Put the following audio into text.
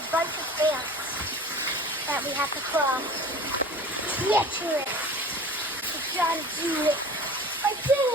a bunch of ants that we have to cross. Get to it. We gotta do it. I did